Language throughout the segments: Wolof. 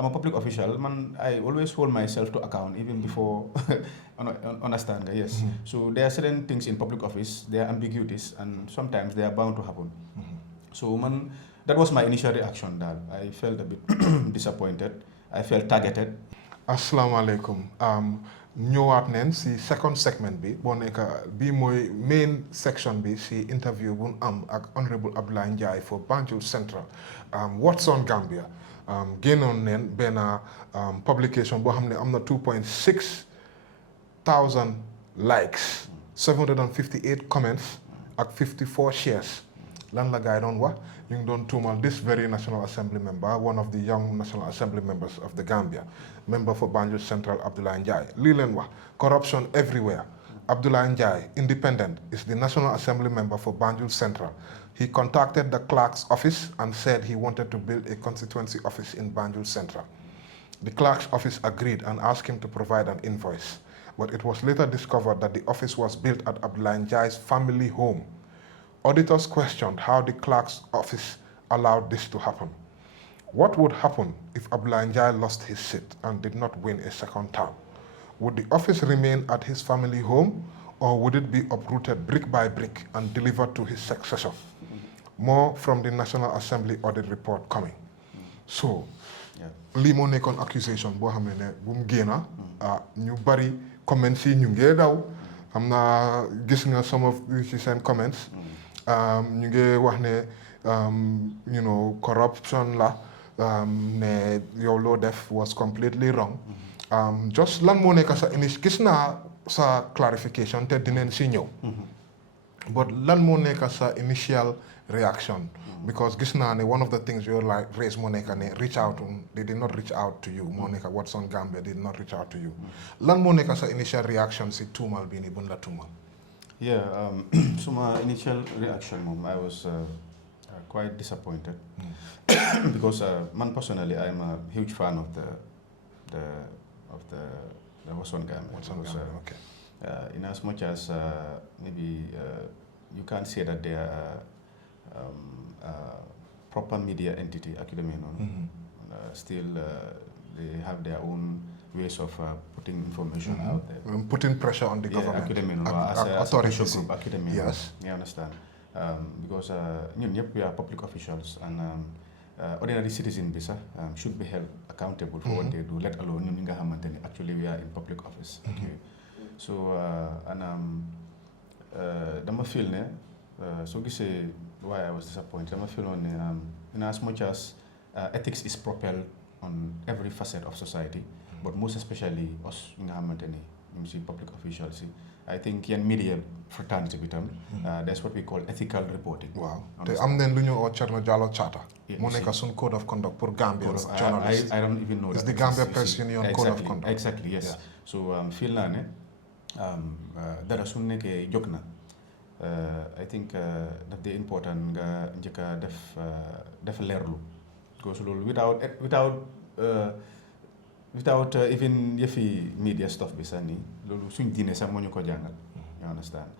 I'm a public official, man. I always hold myself to account even before. Understand? Yes. So there are certain things in public office. There are ambiguities, and sometimes they are bound to happen. So man, that was my initial reaction. That I felt a bit disappointed. I felt targeted. Assalamualaikum. ñëwaat neen si second segment bi boo nekk bii mooy main section bi si interview bu am ak honorable Abdoulie Njai for Banjul Central. What's on Gambia génnoon neen benn publication boo xam ne am na 2.6 thousand likes, 758 comments ak 54 shares. Lan la gaay doon wax ñu ngi doon tuumal this very National Assembly member, one of the young National Assembly members of the Gambia, member for Banjul Central, Abdoulie Njai. Lii leen wax corruption everywhere. Abdoulie Njai, independent, is the National Assembly member for Banjul Central. He contacted the clerk's office and said he wanted to build a constituency office in Banjul Central. The clerk's office agreed and asked him to provide an invoice. But it was later discovered that the office was built at Abdoulie Njai's family home. Auditors questioned how the clerk's office allowed this to happen. What would happen if Abdoulie Njai lost his seat and did not win a second term? Would the office remain at his family home, or would it be uprooted brick by brick and delivered to his successor? More from the National Assembly audit report coming. So, lii moo nekkoon accusation boo xam ne bu mu génna ñu bari comments yi ñu ngee daw xam naa gis nga some of ci seen comments ñu ngi wax ne you know corruption la ne yow loo def was completely wrong. Just lan moo nekk sa gis naa sa clarification te dineen si ñëw but lan moo nekk sa initial reaction, because gis naa ne one of the things you like raise moo nekk ne reach out they did not reach out to you. Moo nekk What's on Gambia did not reach out to you. Lan moo nekk sa initial reaction si tuumal bi ni bun la tuumal? Yeah, so my initial reaction, Mom, I was quite disappointed because man personally, I'm a huge fan of the Whats On Gambia. What's on Gambia? Okay. In as much as maybe you can't say that they are proper media entity, still they have their own ways of putting information out there. Putting pressure on the government. Authorities. Yes. You understand? Because we are public officials and ordinary citizens should be held accountable for what they do, let alone actually we are in public office. Okay. So, dama feel ne, so say why I was disappointed, dama feel on in as much as ethics is propelled on every facet of society, but most especially us in public officials. I think in media fraternity that's what we call ethical reporting. Wow. I'm then lu ñu Cerno Jallow Charter. Moo nekk sun code of conduct for Gambians journalists. I don't even know it's that. the Gambia Press Union code of conduct. Exactly, yes. Yeah. So feel naa ne dara su nekkee jóg na I think daf dee important nga njëkk a def leerlu because loolu without even yëfi media stuff bi sax nii loolu suñ diine sax moo ñu ko jàngal. You understand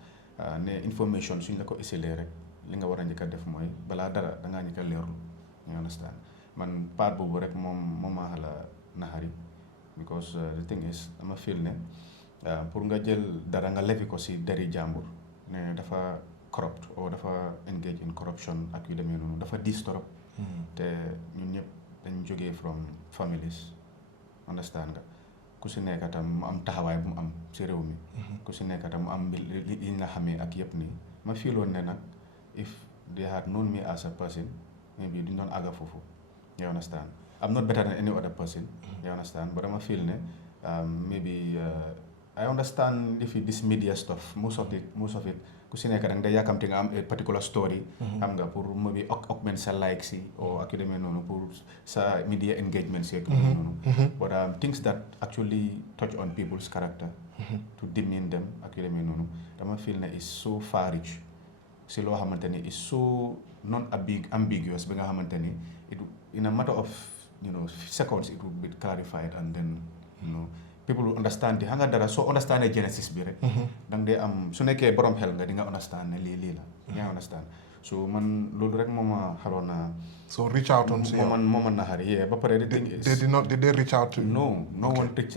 ne information suñ la ko isolé rek li nga war a njëkk a def mooy balaa dara da ngaa njëkk a leerlu. You understand man part boobu rek moom maa xala naxari because the thing is dama feel ne pour nga jël dara nga levi ko si deri jàmbur ne dafa corrupt or dafa engage in corruption ak yu demee noonu dafa diis torop te ñun ñëpp dañ jógee from families. Understand nga ku si nekk tam mu am taxawaay bu mu am si réew mi ku si nekk tam mu am li ñu la xamee ak yëpp nii ma fiiloon ne nag if they had known me as a person maybe duñ doon àgga foofu. You understand I'm not better than any other person. You understand but dama feel ne maybe I understand if this media stuff most of it ku si nekk danga day yàkkamte nga am a particular story xam nga pour maybe augment sa likes yi or ak yu demee noonu pour sa media engagement si noonu but things that actually touch on people's character to demean them ak yu demee noonu dama feel ne is so far reach si loo xamante ni is so non ambiguous bi nga xamante ni in a matter of seconds it would be clarified and then people will understand the hanga dara so understand the genesis bi rek dang day am su nekkee borom xel nga di nga understand ne lii la nga understand so man loolu rek moo ma xaroon na So reach out on moo man naxari yeah ba pare the thing is did they reach out to you? no one reach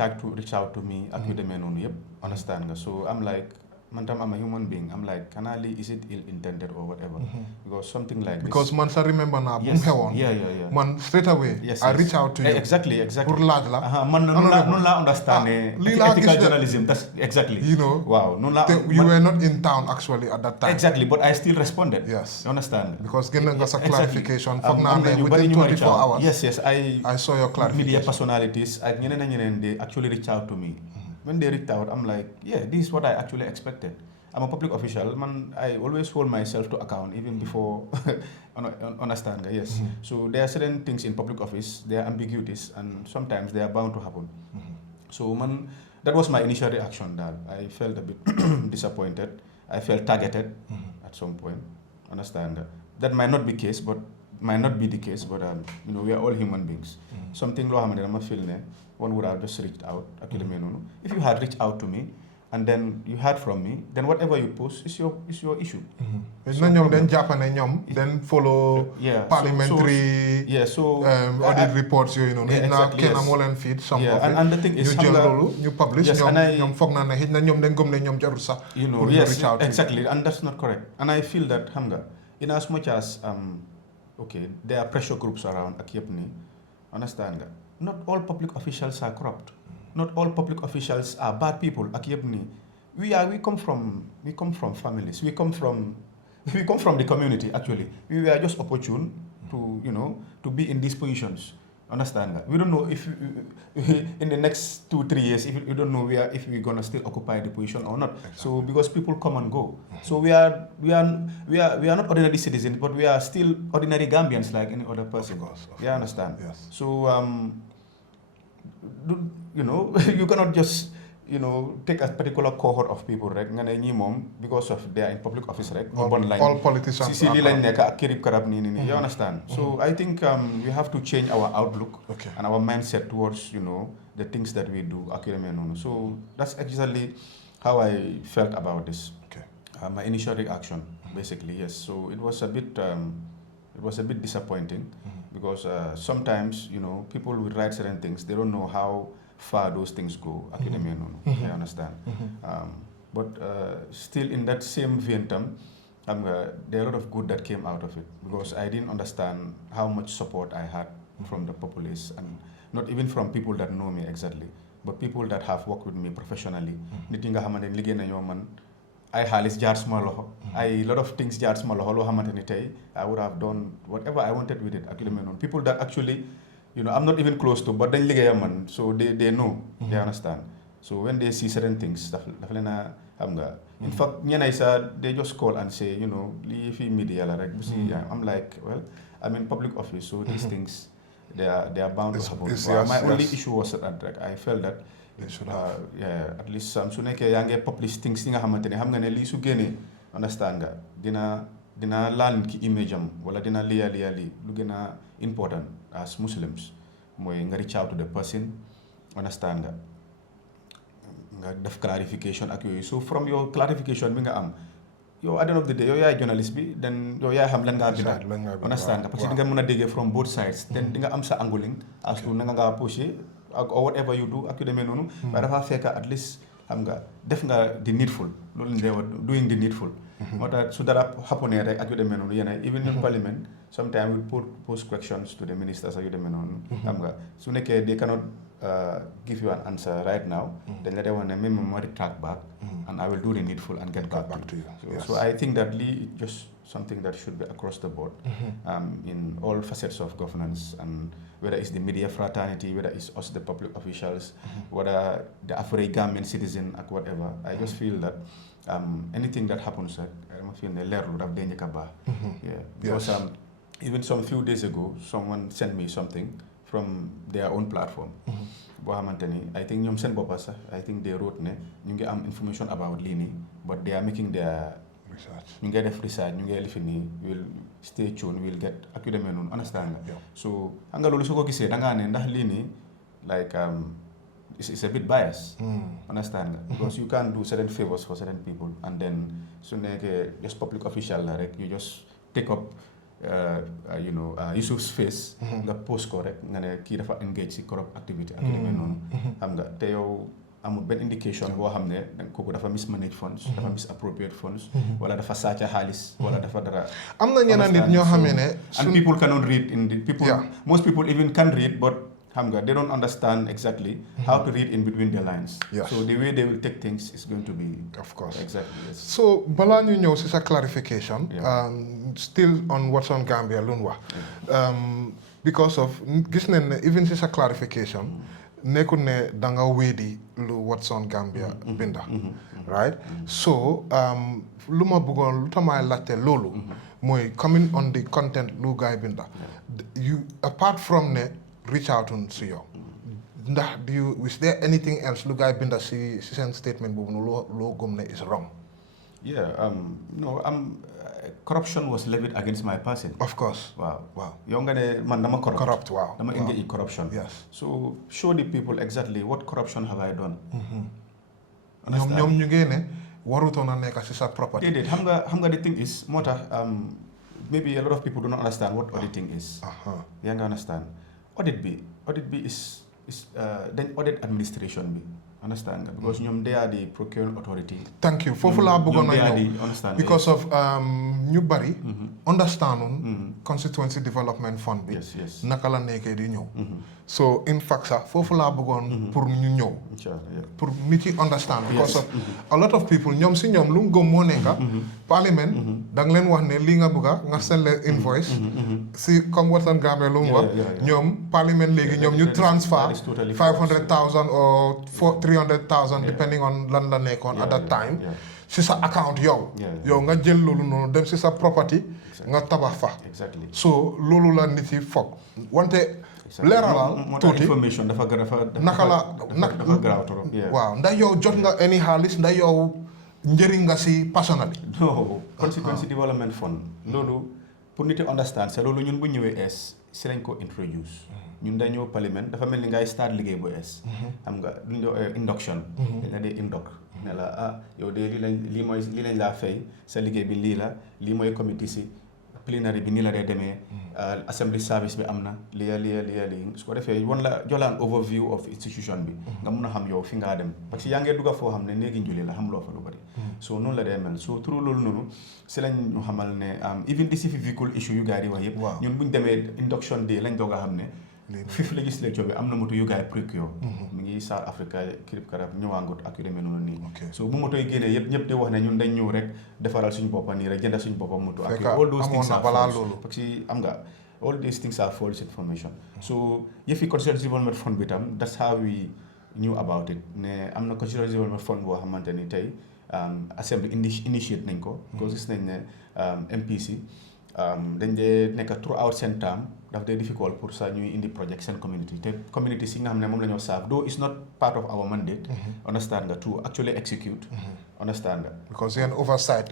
out to me ak yu demee noonu yëpp understand nga so I'm like man tam I'm a human being I'm like kanali is it ill intended or whatever because something like this Because man sa remember na bu mu xewoon yeah man straight away I reach out to you exactly pour laaj la man noonu laa understand ethical journalism that's exactly you know wow noonu laa you were not in town actually at that time exactly but I still responded yes you understand because gën nga sa clarification foog naa ne within 24 hours yes I saw your clarification media personalities ak ñeneen they actually reach out to me when they reached out, I'm like, yeah, this is what I actually expected. I'm a public official, man. I always hold myself to account, even before understand. Yes. So there are certain things in public office, there are ambiguities, and sometimes they are bound to happen. So man, that was my initial reaction. That I felt a bit disappointed. I felt targeted at some point. Understand that might not be the case, but we are all human beings. Something lo hamane dama feel ne one would have just reached out. If you had reached out to me and then you heard from me, then whatever you post is your issue. So then follow parliamentary audit reports exactly, yes. And the thing is you publish exactly, and that's not correct. And I feel that in as much as there are pressure groups around Akiepni, understand that not all public officials are corrupt. Not all public officials are bad people. Akiepni, we come from families. We come from the community. Actually, we were just opportune to be in these positions. Understand that? We don't know if in the next 2-3 years, if we don't know if we're gonna still occupy the position or not. Exactly. So because people come and go, so we are not ordinary citizens, but we are still ordinary Gambians like any other person. Of course. Yeah, understand. Yes. So you cannot just take a particular cohort of people, right? Because of they are in public office, right? All politicians. You understand? So I think we have to change our outlook and our mindset towards the things that we do. So that's exactly how I felt about this. My initial reaction, basically, yes. So it was a bit disappointing because sometimes people will write certain things, they don't know how far those things go. I understand. But still in that same vein, there are a lot of good that came out of it because I didn't understand how much support I had from the populace, and not even from people that know me exactly, but people that have worked with me professionally. A lot of things I would have done whatever I wanted with it. People that actually I'm not even close to, but then so they know, they understand. So when they see certain things, in fact, they just call and say, media, I'm like, well, I'm in public office, so these things, they are bound to happen. My only issue was that I felt that they should have. At least some publish things understand dina land ki image am wala dina li lu gëna important as Muslims moy nga reach out to the person, understand nga def clarification ak yoy. So from your clarification bi nga am yow at the end of the day yow yaay journalist bi, then yow yaay xam lan nga binda, understand parce que di nga mëna déggé from both sides, then di nga am sa angling as to nga pusher or whatever you do ak yu demee noonu. Waaye dafa fekk at least def nga the needful, loolu they were doing the needful. So that happened rek ak yu demee noonu even in parliament sometimes we pose questions to the ministers ak yu demee noonu. Su nekkee they cannot give you an answer right now, then let them maybe retract back and I will do the needful and get back to you. So I think that is just something that should be across the board in all facets of governance, and whether it's the media fraternity, whether it's us the public officials, whether the average Gambian citizen or whatever. I just feel that anything that happens, I feel the level would have danger kaba. Because even some few days ago, someone sent me something from their own platform. I think I think they wrote ñu ngi am information about lii but they are making their research. ñu ngi def research, ñu ngi lifini, will stay tuned, will get accurate noonu, understand nga. So nga loolu su ko gisee da nga ne ndax lii like it's a bit biased, understand nga, because you can't do certain favors for certain people and then su nekkee just public official la rek you just take up Yusuf's face nga post ko rek nga ne kii dafa engage si corrupt activity ak yu demee noonu xam nga te yow amul benn indication boo xam ne kooku dafa mismanage funds dafa misappropriate funds wala dafa sàcca xaalis wala dafa dara am na ñeneen nit ñoo xam ne and people cannot read in the people most people even can read but xam nga they don't understand exactly how to read in between the lines so the way they will take things is going to be of course exactly yes. So balaa ñu ñëw si sa clarification still on What's On Gambia lu ñu wax because of gis nañ ne even si sa clarification nekkul ne da nga wéedi lu What's On Gambia binda right so lu ma bëggoon lu tax may laajte loolu mooy coming on the content lu gaay binda you apart from ne reach out on si yow ndax is there anything else lu gaay binda si seen statement boobu loo gëm ne is wrong no corruption was levied against my person. Of course. Wow. Yow nga ne man dama corrupt. Wow. Dama engage in corruption. Yes. So show the people exactly what corruption have I done. ñoom ñu ngee ne warutoon a nekk si sa property. Déedéet xam nga the thing is moo tax maybe a lot of people do not understand what auditing is. yaa nga understand audit bi is dañ audit administration bi. Understand because they are the procurement authority. Thank you. Foofu laa bëggoon a ñëw because of ñu bari understand constituency development fund bi naka la nekkee di ñëw so in fact sax foofu laa bëggoon pour ñu ñëw pour nit yi understand because of a lot of people ñoom si ñoom lu mu gëm moo nekka parliament da nga leen wax ne lii nga bëgga nga send leen invoice si comme What's On Gambia lu mu wax ñoom parliament léegi ñoom ñu transfer 500,000 or 300,000 depending on lan la nekkoon at that time si sa account yow nga jël loolu noonu dem si sa property nga tabax fa so loolu la nit yi foog wante leeralal tuuti information dafa naka la waaw ndax yow jot nga any xaalis ndax yow njëriñ nga si personally no constituency development fund loolu pour nit yi understand c'est loolu ñun bu ñëwee es si lañ ko introduce ñun dañoo parlement dafa mel ni ngay start liggéey bu es xam nga lu ñu induction dañ la dee induct ne la yow de lii lañ laa fay sa liggéey bi lii la lii mooy committee si plenary bi nii la dee demee assembly service bi am na lii su ko defee won la jolaan overview of institution bi nga mun a xam yow fi ngaa dem parce que yaa ngee dugga foo xam ne néegi njuli la xam loo fa lu bari so noonu la dee mel so trop loolu noonu si lañ ñu xamal ne even di si fi véhicule issue yu gars yi wax yëpp ñun buñ demee induction day lañ doog a xam ne fifth legislature bi am na moto yu gars yi procure mi ngi South Africa kirib karab ñëwaangut ak yu demee noonu nii so bu moto yi génnee yëpp ñëpp di wax ne ñun dañ ñëw rek defaral suñu boppa nii rek jënda suñu boppa moto ak all those things are false parce que am nga all these things are false information so yëfi constituency development fund bi tam that's how we knew about it ne am na constituency development fund boo xamante ni tey assembly initiate nañ ko because gis nañ ne MPC dañ dee nekk throughout seen term daf dee difficult pour ça ñuy indi project seen community te community si nga xam ne moom la ñoo serve though it's not part of our mandate understand nga to actually execute understand nga because yéen oversight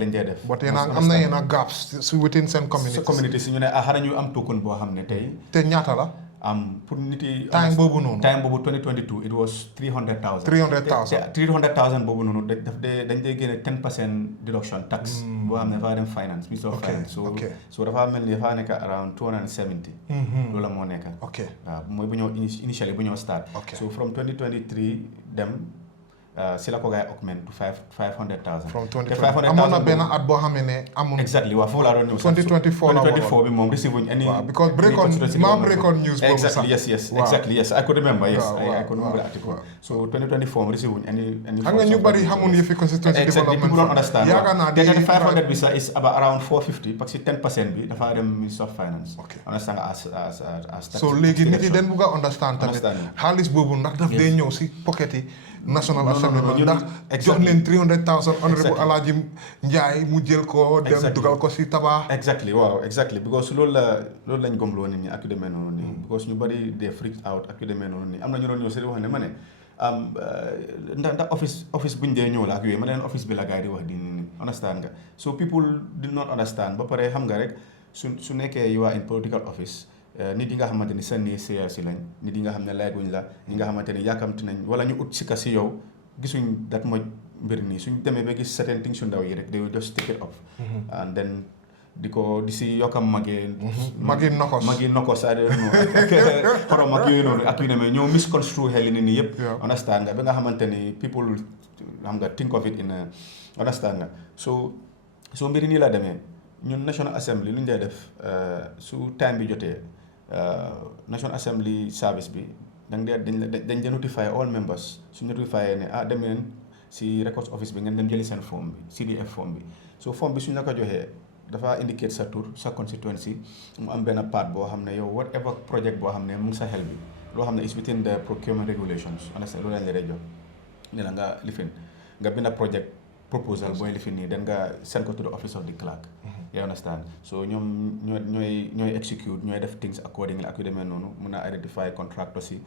lañ dee def but yéen am na yéen a gaps si within seen community si ñu ne xanaa ñu am token boo xam ne tey te ñaata la pour nit yi time boobu noonu 2022 it was 300,000 boobu noonu dañ dee génne 10% deduction tax boo xam ne dafa dem finance ministry of finance so dafa mel ni dafa nekk around 270 loolu la moo nekk waaw mooy bu ñoo initially bu ñoo start so from 2023 dem si la ko gaay augment to 500,000 from 2020 amoon na benn at boo xam ne amul exactly waaw foofu laa doon ñëw 2024 bi moom receiving any because break on news boobu exactly yes I could remember I could remember the article so 2024 receiving any xam nga ñu bari xamuñ yëfi constituency development people don't understand yaakaar naa te 500 bi sax is about around 450 parce que 10% bi dafa dem ministry of finance understand as so léegi nit yi den bugg a understand tamit xaalis boobu ndax daf dee ñëw si pocket yi National Assembly ba ndax jox leen 300,000 honorable Alaaji Njai mu jël ko dem dugal ko si tabax exactly because loolu lañ gomloo nit ñi ak yu demee noonu nii because ñu bari they freaked out ak yu demee noonu nii am na ñu doon ñëw si di wax ne ma ne ndax office buñ dee ñëw la ak yooyu ma leen office bi la gars yi di wax di nii understand nga so people did not understand ba pare xam nga rek su nekkee you are in political office nit yi nga xamante ni seen si lañ nit yi nga xam ne layguñ la ñi nga xamante ni yàkkamti nañ wala ñu ut sikka si yow gisuñ dat mooy mbir nii suñ demee ba gis certain things yu ndaw yi rek they will just take it off and then di si yokkam magi nokos I don't know xorom ak yooyu noonu ak yu demee ñoo misconstrue xel nit ñi yëpp understand nga ba nga xamante ni people xam nga think of it in a understand nga so mbiri nii la demee ñun National Assembly lu ñu day def su time bi jotee National Assembly service bi dañ dee notify all members su notify ne dem leen si records office bi ngeen dem jëli seen form bi CDF form bi so form bi suñu la ko joxee dafa indicate sa tur sa constituency mu am benn part boo xam ne yow whatever project boo xam ne mu ngi sa xel bi loo xam ne is within the procurement regulations understand loolu lañ la dee jox ne la nga lifin nga bind project proposal booy lifin nii den nga send ko to the office of the clerk you understand so ñoom ñooy execute ñooy def things accordingly ak yu demee noonu mun a identify contractors yi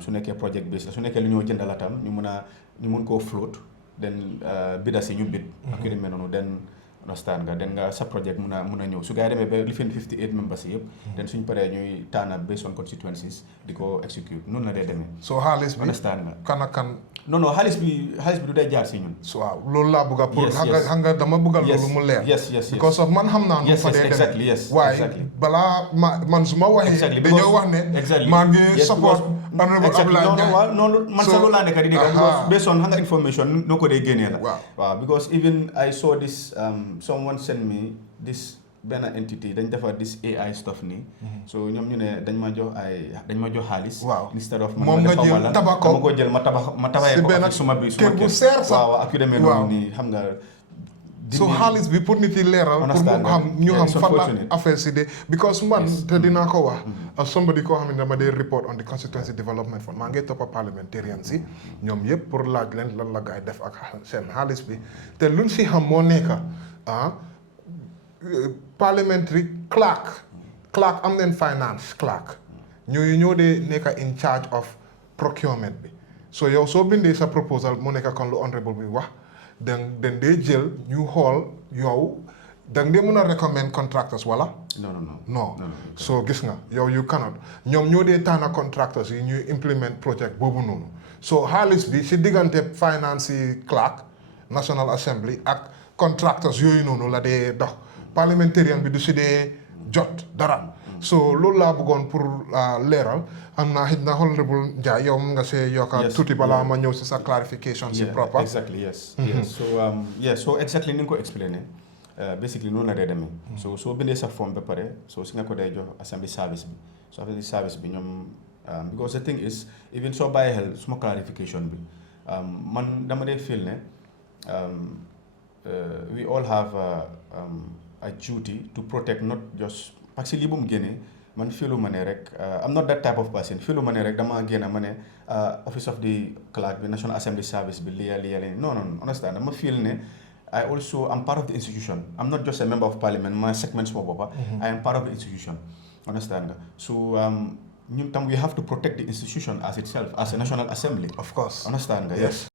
su nekkee project base la su nekkee lu ñoo jënd la tam ñu mun koo float den bida si ñu bid ak yu demee noonu den understand nga den nga sa project mun a ñëw su gaa yi demee ba lifin 58 members yi yëpp den suñ paree ñuy taana based on constituencies di ko execute noonu la dee demee so xaalis bi understand nga kan ak kan non xaalis bi du day jaar si ñun so waaw loolu laa bëgg a pour xam nga dama bëgg a loolu mu leer yes because of man xam naa nu fa dee demee waaye balaa man su ma waxee dañoo wax ne maa ngi support honorable Abdoulie Njai noonu man sa loolu laa nekk di dégg because based on xam nga information noo ko dee génnee la waaw because even I saw this someone sent me this benn entity dañ defar this AI stuff nii so ñoom ñu ne dañ ma jox xaalis instead of moom nga jël tabax ko dama ko jël ma tabaxee ko ak suma kër bu seer sax waaw ak yu demee noonu nii xam nga so xaalis bi pour nit yi leeral pour ñu xam fan la affaire si de because man te dinaa ko wax as somebody koo xam ne dama dee report on the constituency development fund maa ngi toppa parliamentarian si ñoom yëpp pour laaj leen lan la gaay def ak seen xaalis bi te luñ si xam moo nekka parliamentary clerk am neen finance clerk ñoo dee nekka in charge of procurement bi so yow soo bindee sa proposal mu nekka kon lu honorable bi wax den dee jël ñu xool yow dang dee mën a recommend contractors wala non so gis nga yow you cannot ñoom ñoo dee tànn contractors yi ñuy implement project boobu noonu so xaalis bi si diggante finance yi clerk National Assembly ak contractors yooyu noonu la dee dox parliamentarian bi du si dee jot dara so loolu laa bëggoon pour leeral am naa xëj na honorable Njai yow nga see yokka tuuti balaa ma ñëw si sa clarification si proper exactly yes so exactly ni nga ko explainer basically noonu la dee demee so soo bindee sa form ba pare so si nga ko dee jox assembly service bi so assembly service bi ñoom because the thing is even soo bàyyi xel suma clarification bi man dama dee feel ne we all have a duty to protect not just parce que lii bu mu génnee man filu ma ne rek I'm not that type of person filu ma ne rek dama génn ma ne office of the clerk bi National Assembly service bi lii non understand dama feel ne I also am part of the institution I'm not just a member of parliament ma segment suma boppa I am part of the institution understand nga so ñun tam we have to protect the institution as itself as a National Assembly of course understand nga yes